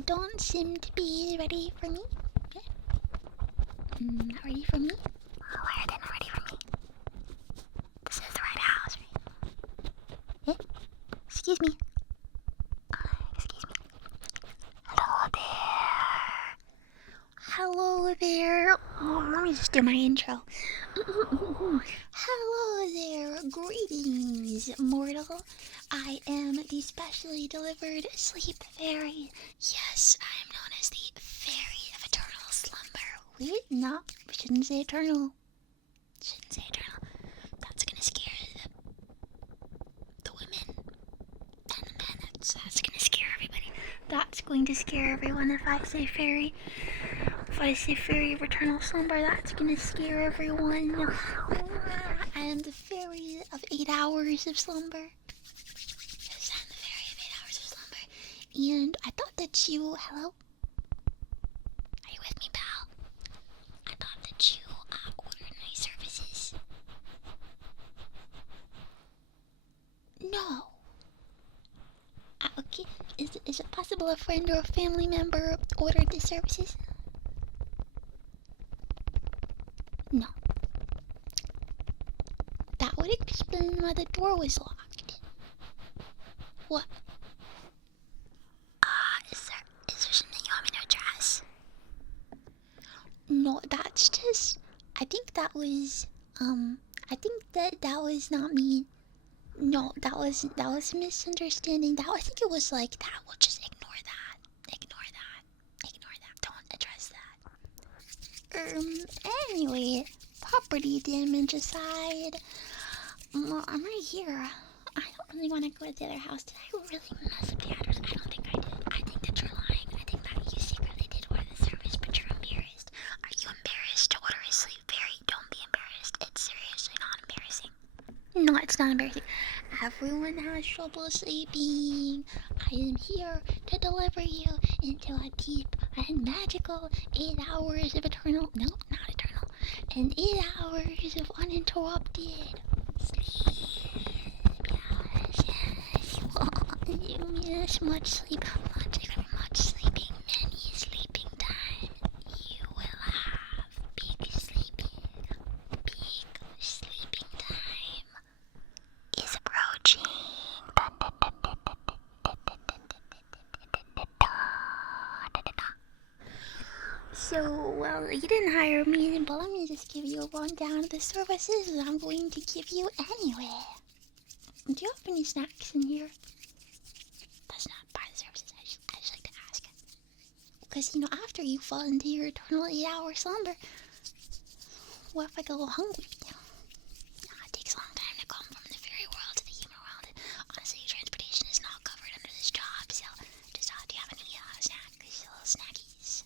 don't seem to be ready for me. Not ready for me? Why are they not ready for me? This is the right house, right? Excuse me. Excuse me. Hello there. Hello there. Oh, let me just do my intro. Hello there. Greetings, mortal. I am the specially delivered sleep fairy. Yes, I am known as the fairy of eternal slumber. Wait, no, we shouldn't say eternal. Shouldn't say eternal. That's gonna scare the women and the men. That's gonna scare everybody. That's going to scare everyone if I say fairy. If I say fairy of eternal slumber, that's gonna scare everyone. I am the fairy of 8 hours of slumber. Yes, I'm the fairy of 8 hours of slumber. And I thought that you... Hello? Are you with me, pal? I thought that you ordered my services. No. Okay. Is it possible a friend or a family member ordered the services? No. That would explain why the door was locked. What? Is there something you want me to address? No, that's just... I think that was not me. No, that was a misunderstanding. I think it was like that. We'll just ignore that. Ignore that. Don't address that. Anyway, property damage aside, I'm right here. I don't really want to go to the other house. Did I really mess up the address? I don't think I did. I think that you're lying. I think that you secretly did order the service, but you're embarrassed. Are you embarrassed to order a sleep fairy? Don't be embarrassed. It's seriously not embarrassing. No, it's not embarrassing. Everyone has trouble sleeping. I am here to deliver you into a deep and magical 8 hours of eternal... No, not eternal. And 8 hours of uninterrupted sleep. Yes. Yes, much sleep. Much sleeping. Many sleeping time. You will have big sleeping time is approaching. So, well, you didn't hire me, but let me just give you a rundown of the services I'm going to give you anyway. Do you have any snacks in here? That's not part of the services. I just like to ask. Because, after you fall into your eternal 8-hour slumber, what if I get a little hungry? It takes a long time to come from the fairy world to the human world. Honestly, transportation is not covered under this job, so just do you have any snacks, little snackies?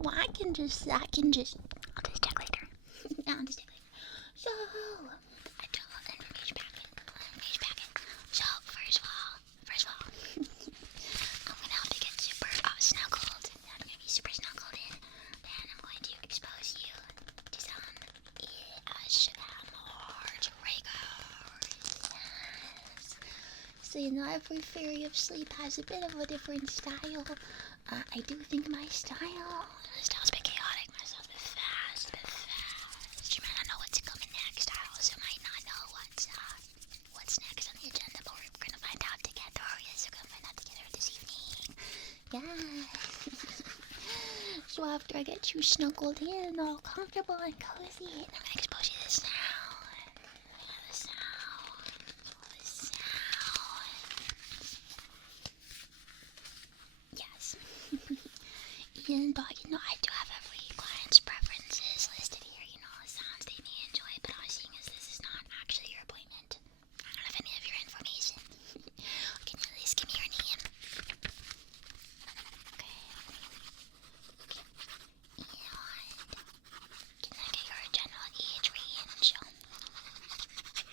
Well, I'll just check later. I'll just check later. So, information packet. So, first of all, I'm gonna help you get super snuggled. I'm gonna be super snuggled in. Then I'm going to expose you to some ASMR triggers. Yes. So, every fairy of sleep has a bit of a different style. I do think my style's a bit chaotic. My style's a bit fast. You might not know what's coming next. I also might not know what's next on the agenda, but we're gonna find out together. Yes, we're gonna find out together this evening. Yes. So after I get you snuggled in, all comfortable and cozy, I'm gonna expose you to the sound. The sound. Yes. And I do have every client's preferences listed here. The sounds they may enjoy, but seeing as this is not actually your appointment, I don't have any of your information. Can you at least give me your name? Okay. And can I get your general age range?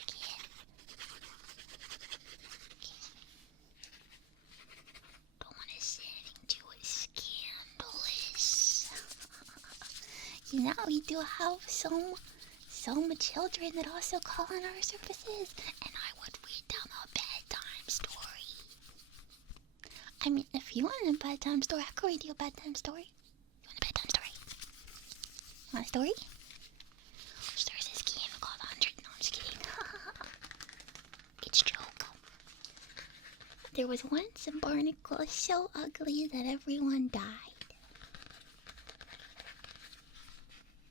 Okay. Don't want to say anything too scandalous. We do have some children that also call on our services, and I would read them a bedtime story. I mean, if you want a bedtime story, I could read you a bedtime story. You want a bedtime story? You want a story? There's this game called 100. No, I'm just kidding. It's a joke. There was once a barnacle so ugly that everyone died.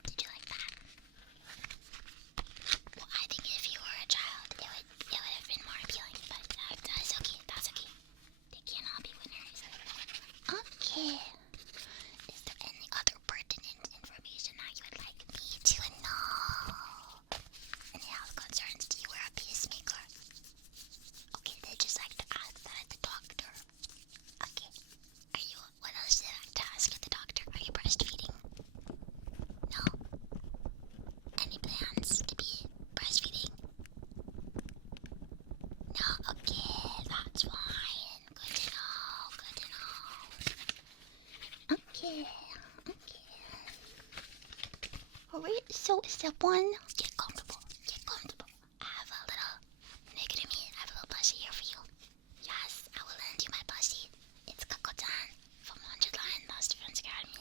Did you like that? Well, I think if you were a child, it would have been more appealing, but that's okay. That's okay. They can't all be winners. Okay. Is there any other pertinent information that you would like me to know? Any health concerns? Do you wear a pacemaker? Okay, they just like to ask that at the doctor. Okay. What else did I like to ask at the doctor? Are you breastfeeding? No? Any plans to be breastfeeding? No? Okay, that's fine. Good to know, good to know. Okay. Alright, so step 1, get comfortable. I have a little negative me. I have a little plushie here for you. Yes, I will lend you my plushie. It's Kako-chan from 100 Line Lost Friends Academy.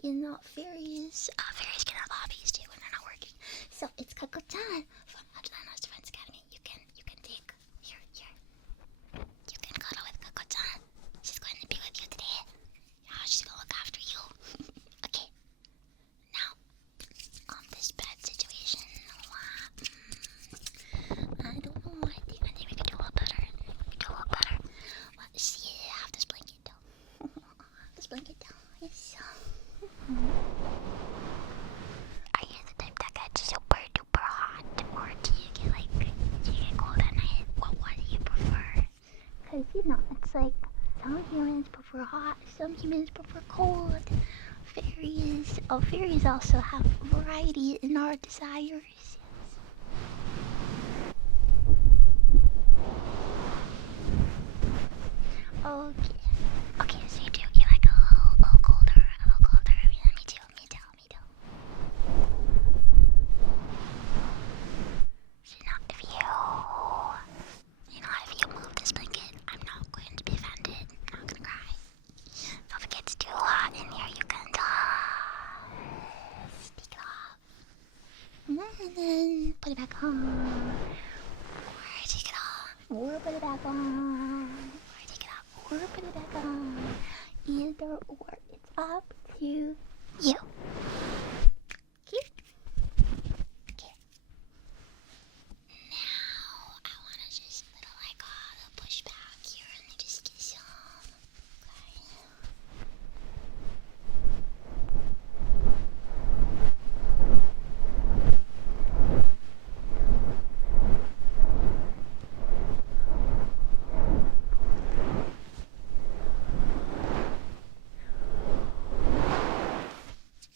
You know, fairies can have hobbies too when they're not working. So it's Kako-chan from 100 Line Lost Friends Academy. You can take here. You can cuddle with Kako-chan. She's going to be with you today. Yeah, she's gonna look after you. Okay. Now, this bed situation. I don't know. I think we could do a little better. Let's see. I have this blanket down. Yes. Are you the type that gets super duper hot, or do you get cold at night? What do you prefer? Because it's like some humans prefer hot, some humans prefer cold. Fairies also have variety in our desires. Okay, so you like a little colder. Yeah, me too. So now if you move this blanket, I'm not going to be offended. I'm not gonna cry. So if it gets too hot in here, you can just take it off. And then put it back on. Or take it off. Or put it back on. Or put it back on. Either or. It's up to you. Okay. Now, I want to just push back here and just get some.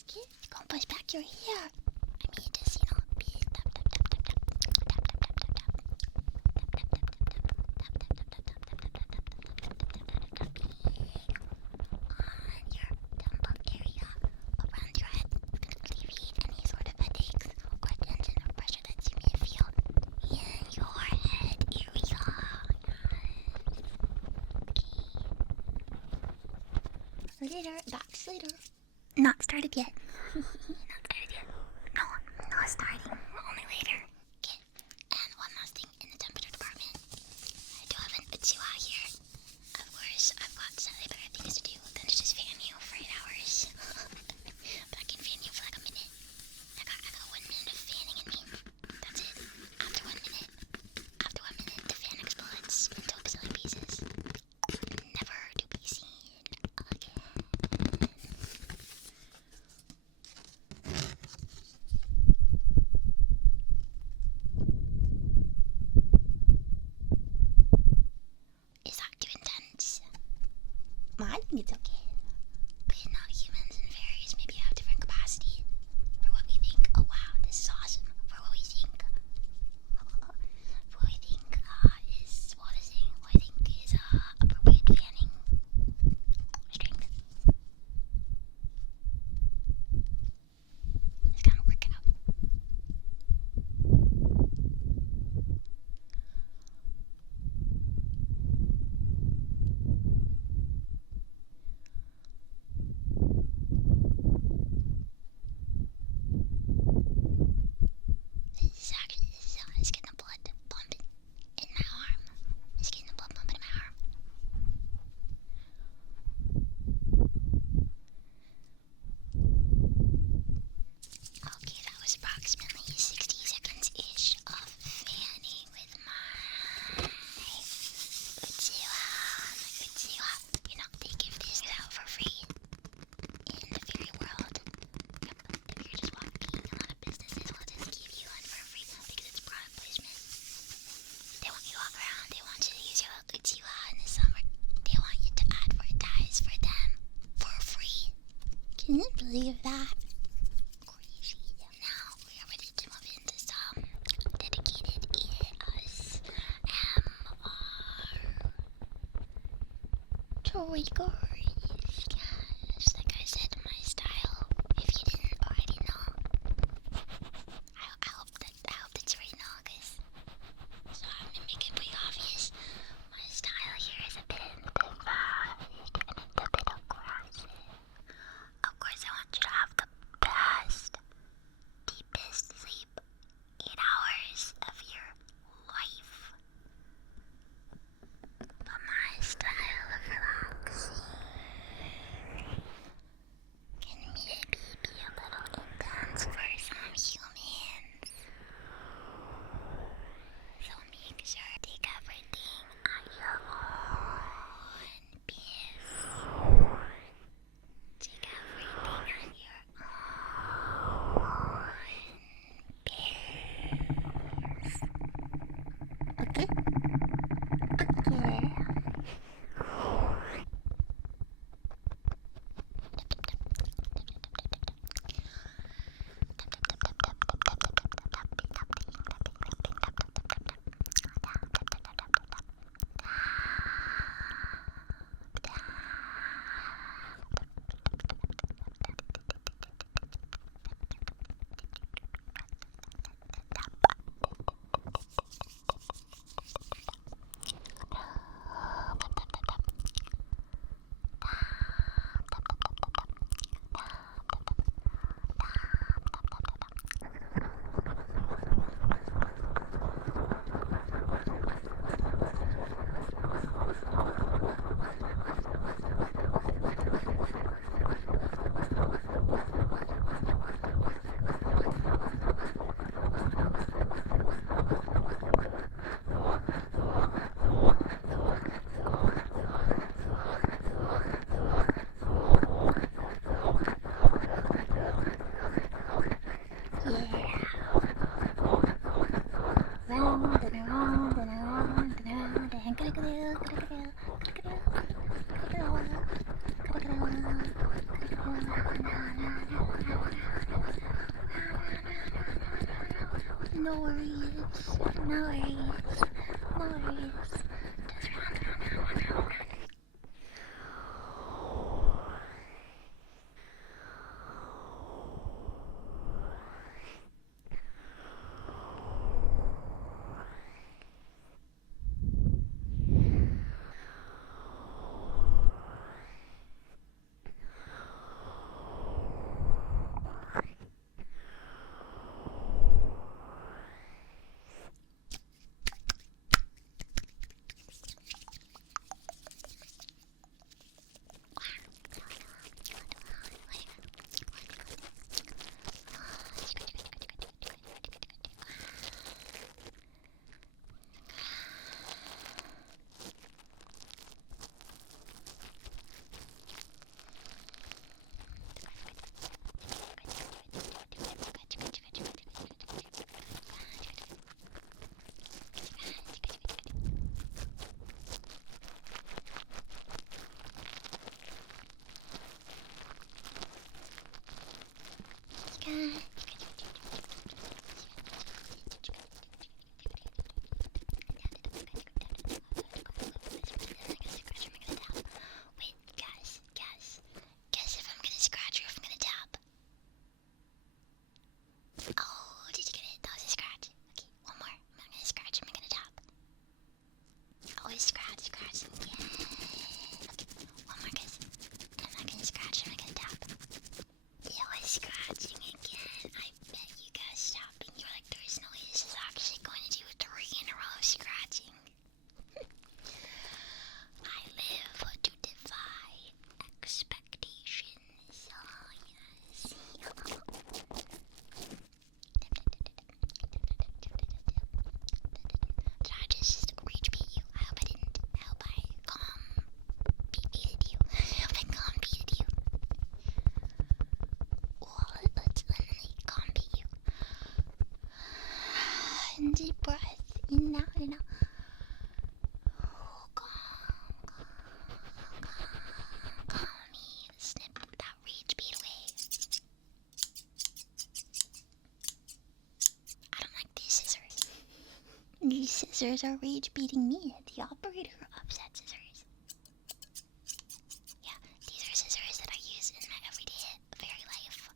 Okay. Push back your hair. I mean, just be tap tap tap tap tap on your temple area, around your head. It's going to alleviate any sort of headaches or tension or pressure that you may feel in your head area. Okay. Later. Not started yet. No, starting. Only later. Okay. And one last thing in the temperature department. I do have an Uchiwa here. Of course, I've got slightly better things to do than to just fan you for 8 hours. But I can fan you for like a minute. I got 1 minute of fanning in me. That's it. After 1 minute, the fan explodes into a bazillion pieces. Never to be seen again. leave that. Crazy. Now we are ready to move into some dedicated ASMR triggers. Yes, like I said, my style. If you didn't already know, I hope that you already know, guys. So I'm gonna make it pretty obvious. My style here is a bit devised and it's a bit aggressive. Of course, I want you to have the best, deepest sleep 8 hours of your life. But my style of relaxing can maybe be a little intense for some humans. So make sure to take everything at your own pace. Take everything at your own pace. Okay? Okay. No worries, no worries, no worries. Just round. Deep breath in, out, in, out. Calm me. Snip that rage beat away. These scissors are rage beating me, the operator of said scissors. Yeah, these are scissors that I use in my everyday fairy life.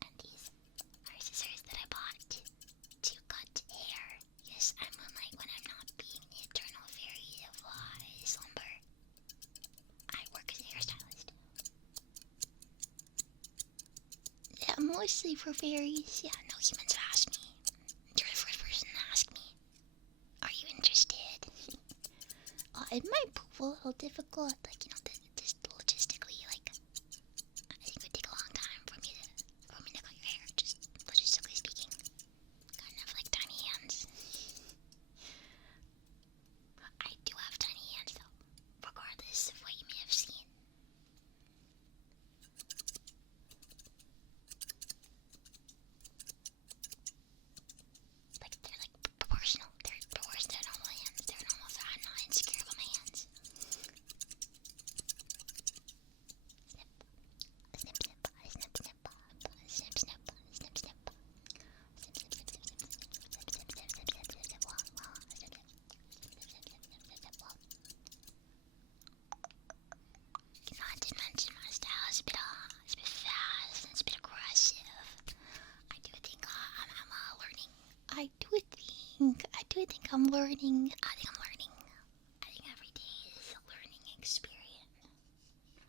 And these are scissors that I bought to cut hair. Yes, I moonlight when I'm not being the eternal fairy of slumber. I work as a hairstylist. Yeah, mostly for fairies. Yeah, no humans have asked me. You're the first person to ask me. Are you interested? It might prove a little difficult, like, you know, just logistically, like, I think it would take a long time for me to cut your hair, just logistically speaking. Kind of like tiny hands. I do have tiny hands, though, regardless of what you may have seen. Like, they're like proportional. They're proportional to normal hands. They're normal, so I'm not insecure about my hands. Snip, snip, snip, snip, snip, snip, snip, snip, snip, snip, snip, snip, snip, snip, snip, snip, snip, snip, Not to mention my style is a bit fast and it's a bit aggressive. I do think I'm learning. I do think I'm learning. I think every day is a learning experience.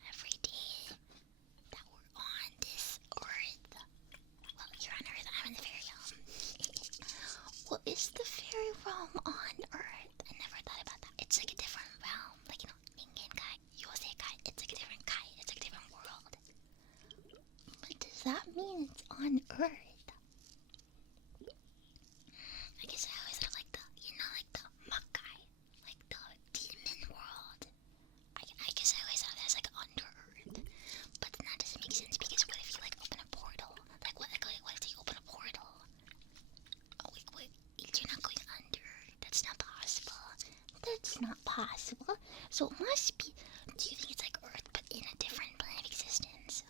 Every day that we're on this earth. Well, you're on Earth, I'm in the fairy realm. What is the fairy realm on Earth? I never thought about that. It's like a different realm. Like, you know, Ningen Kai, Yosei Kai. It's like a different Kai. It's like a different world. But does that mean it's on Earth? I guess I always have like the, you know, like the Makai, like the demon world. I guess I always thought that as like under Earth, but then that doesn't make sense because what if you like open a portal? Like what if you open a portal? Oh wait, you're not going under. That's not possible. That's not possible. So it must be. Do you think it's like Earth but in a different plane of existence?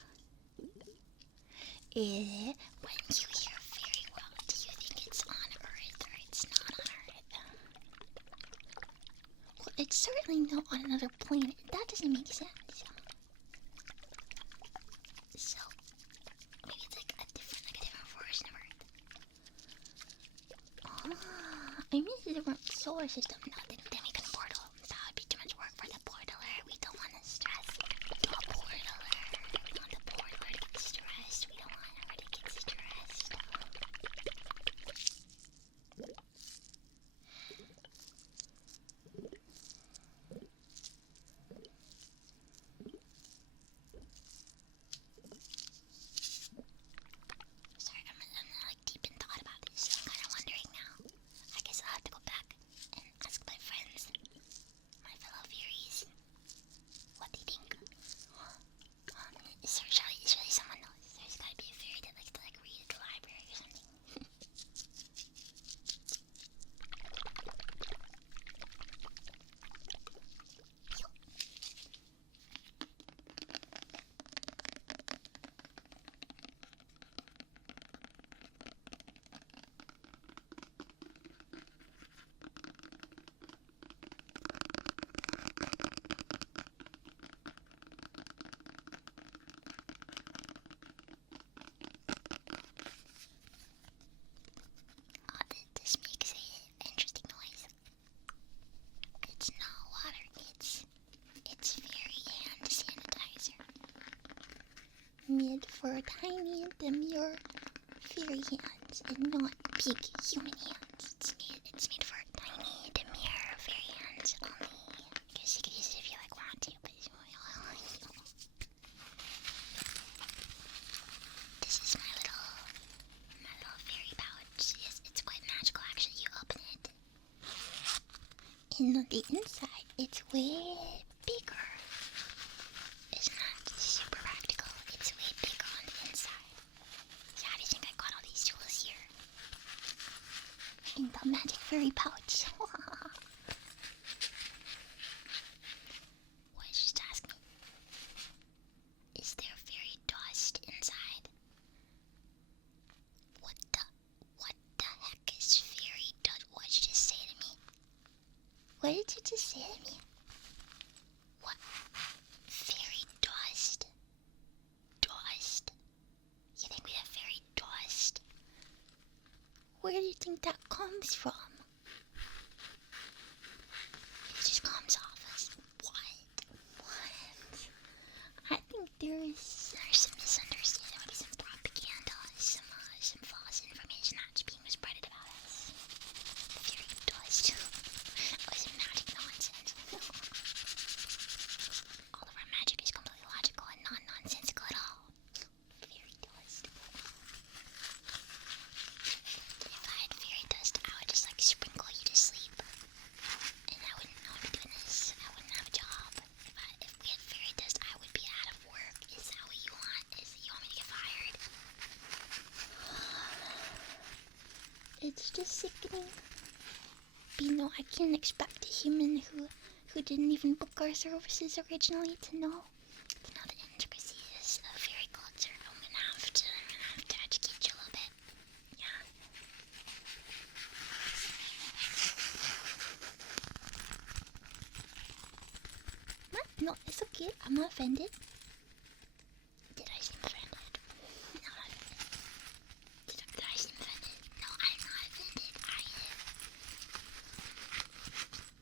When you hear fairy world, do you think it's on Earth or it's not on Earth? Well, it's certainly not on another planet. That doesn't make sense. So maybe it's like a different version of Earth. I mean it's a different solar system. No, then we can portal. That would be too much work for the portaler. We don't want to stress the portaler. We want the portaler to get stressed. We don't want her to get stressed. Sorry, I'm like deep in thought about this. So I'm kind of wondering now. I guess I'll have to go back and ask my friends, my fellow fairies, what they think. Surely someone knows. There's gotta be a fairy that likes to like read at the library or something. This makes an interesting noise. It's not water, it's fairy hand sanitizer. Made for tiny, demure fairy hands and not big human hands. It's made for tiny, demure fairy hands only. I guess you could use it if you like want to, but this is my little fairy pouch. Yes, it's quite magical actually. You open it. And on the inside, it's way bigger. It's not super practical. It's way bigger on the inside. So how do you think I got all these tools here? In the magic fairy pouch. What did you just ask me? Is there fairy dust inside? What the heck is fairy dust? What did you just say to me? you just say to me? What? Fairy dust? Dust? You think we have fairy dust? Where do you think that comes from? It just comes off as what? I think there's some misunderstanding, maybe some propaganda, some false information that's being spread about us. Fairy dust. Or some magic nonsense. All of our magic is completely logical and non-nonsensical at all. Fairy dust. If I had fairy dust, I would just like sprinkle you to sleep. And I wouldn't be doing this. I wouldn't have a job. If we had fairy dust, I would be out of work. Is that what you want? You want me to get fired? It's just sickening. But you know, I can't expect a human who didn't even book our services originally to know the intricacies of fairy culture. I'm gonna have to educate you a little bit. Yeah. What? No, it's okay. I'm not offended. Did I seem offended? No, I'm not offended. Did I seem offended? No, I'm not offended.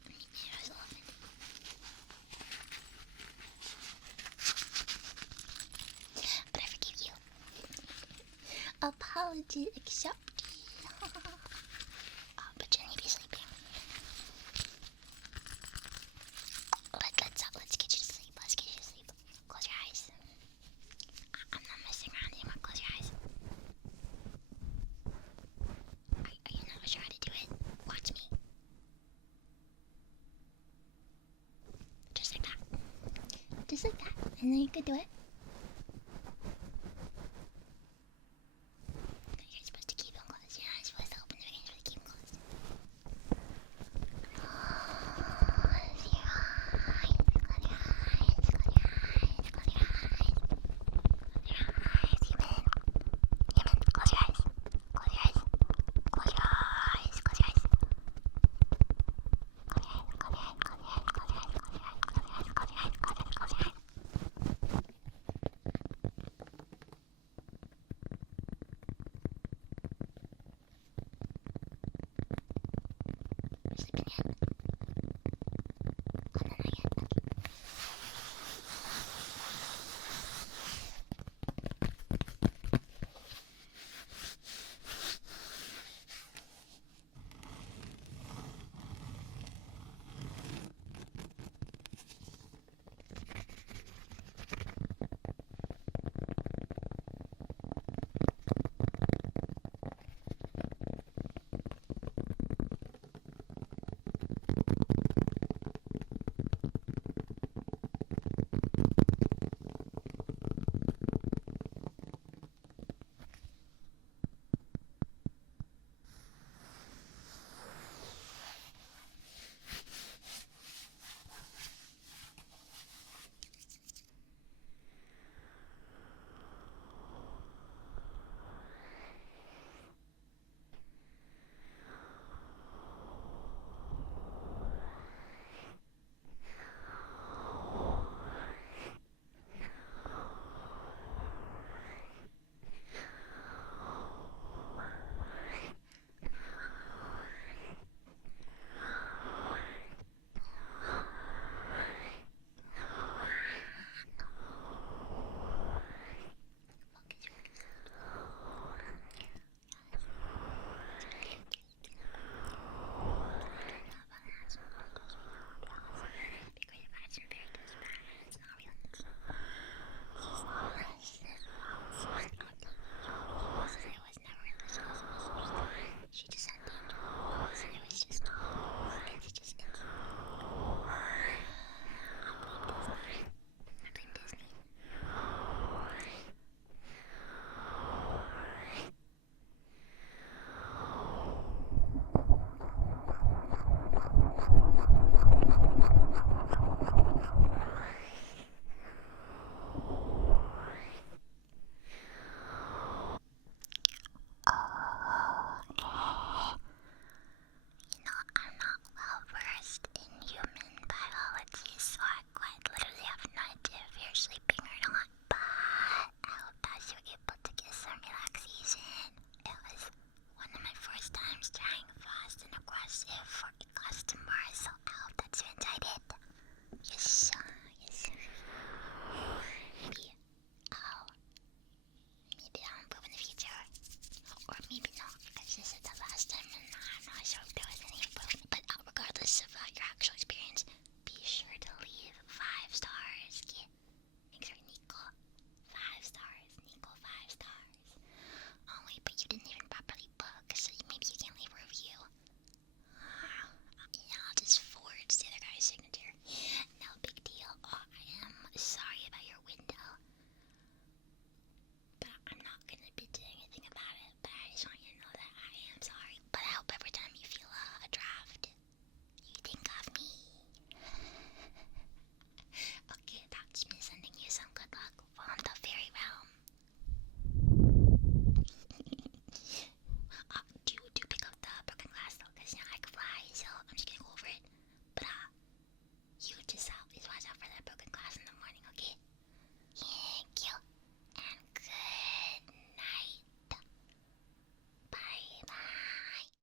Maybe I was a little offended. But I forgive you. Apology accepted. But you need to be sleeping. Let's get you to sleep. Let's get you to sleep. Close your eyes. I'm not messing around anymore. Close your eyes. Are you not sure how to do it? Watch me. Just like that. Just like that. And then you can do it.